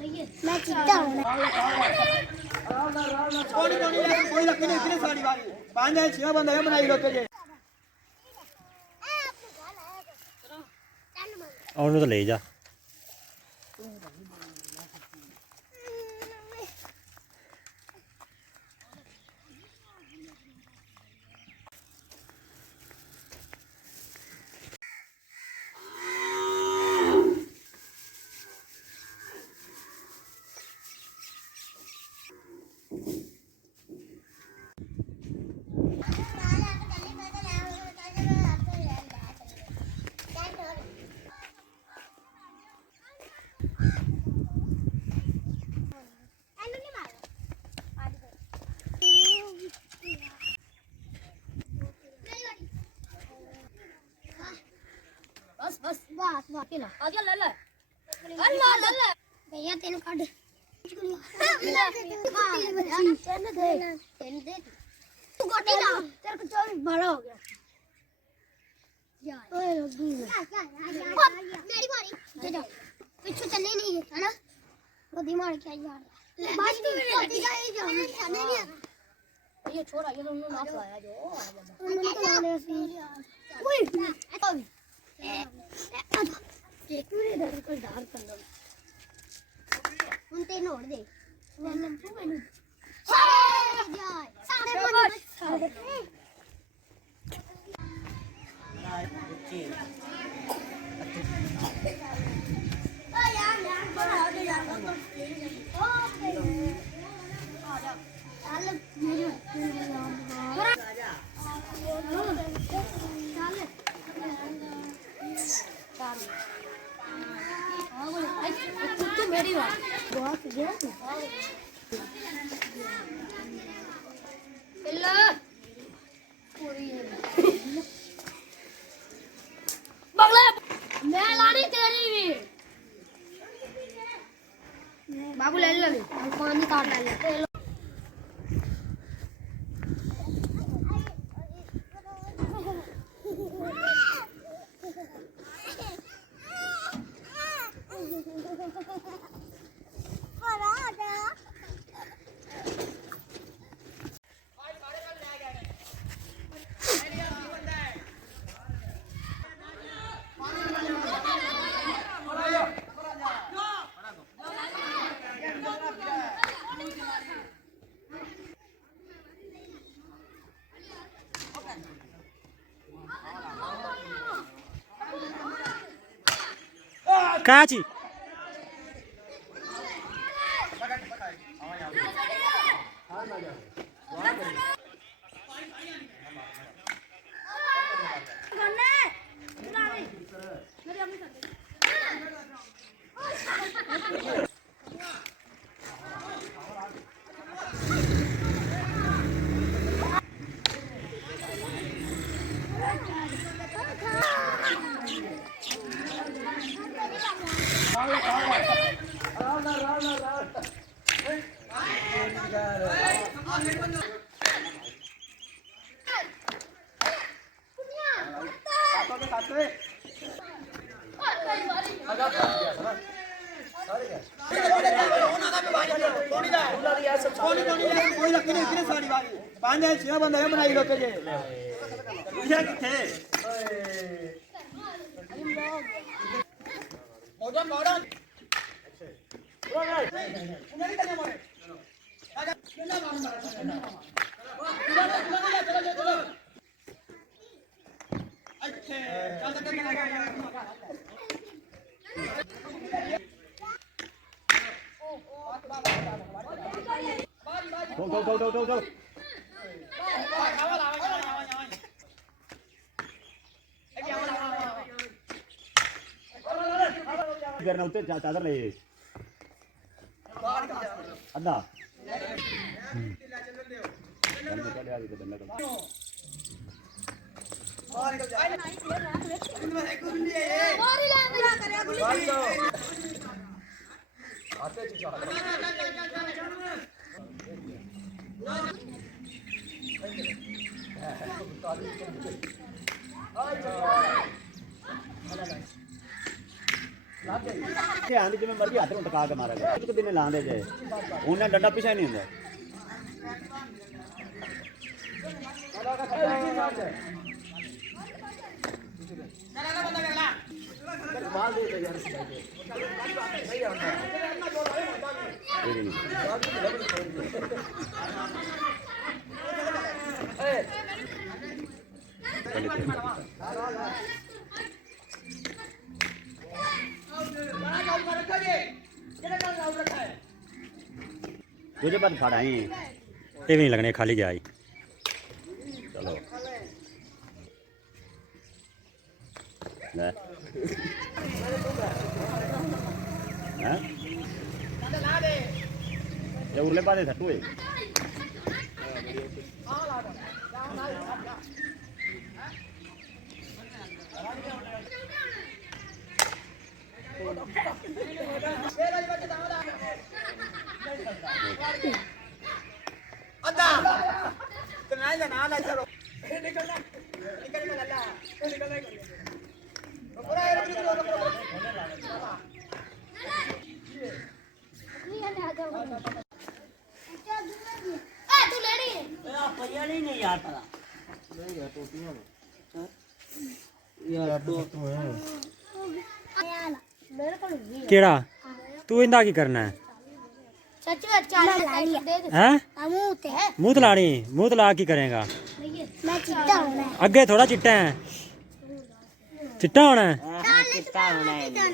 मैं चिट्टा हूं कोई लकी नहीं किने साड़ी वाली पांच है छह बंदा है बनाई लोग के ਉਹਨੂੰ ਤਾਂ ਲੈ ਜਾ बस बस बाकी ना आ जा ले ले अल्लाह ले ले भैया तेन काट तेन दे तू गोटी ला तेरे को चोर बड़ा हो गया यार ओए लड्डू मेरी बारी जा पीछे चलने नहीं है ना गोदी मार के यार बस तू गोदी का ही जा नहीं ये छोरा ये तुमने ना खिलाया जो उन्होंने तो ले सी ओए एक मिनट को डाल कर लो उनते नोड़ दे नन्नम तू मैंने जाए सारे तू मेरी बात बहुत गया पिल्ला पूरी बगला मैं लानी तेरी भी बाबू ले ले पानी काट ले काची कोई लकी नहीं किने साड़ी वाली पांच है छह बंदा है बनाई लोग के पूछा किथे मौजा मारा नहीं करने मारे आजा चला मार चलो अच्छे चल तक लगा Go. करना उते चादर ले अद्धा ਧਿਆਨ ਜਿਵੇਂ ਮਰਜ਼ੀ ਹੱਥ ਨੂੰ ਟਕਾ ਕੇ ਮਾਰਾਂਗੇ ਇੱਕ ਦਿਨ ਲਾਉਂਦੇ ਜੇ ਉਹਨਾਂ ਡੰਡਾ ਪਿਛਾ ਨਹੀਂ ਹੁੰਦਾ दूजे पर फड़ाई ये भी नहीं लगने खाली गया ही चलो ले हैं ये उरले पासे सट्टू है ਅੱਧਾ ਤੇ ਨਾ ਨਾ ਲੈ ਚਲੋ ਨਿਕਲਣਾ ਗੱਲਾਂ ਪੂਰਾ ਇਹ ਰੁਕ ਤੂੰ ਲੈਣੀ ਹੈ पैया नहीं यार पता ਮੇਰੇ ਕੋਲ ਨਹੀਂ ਕਿਹੜਾ ਤੂੰ ਇਹਦਾ ਕੀ ਕਰਨਾ ਹੈ ਸੱਚ ਵਿੱਚ ਚਾਲੀ ਦੇ ਦੇ ਹੈ ਮੂੰਹ ਤੇ ਮੂੰਹ ਤਲਾਣੀ ਮੂੰਹ ਤਲਾ ਕੀ ਕਰੇਗਾ ਮੈਂ ਚਿੱਟਾ ਹੋਣਾ ਅੱਗੇ ਥੋੜਾ ਚਿੱਟਾ ਹੈ ਚਿੱਟਾ ਹੋਣਾ ਹੈ कितना होना है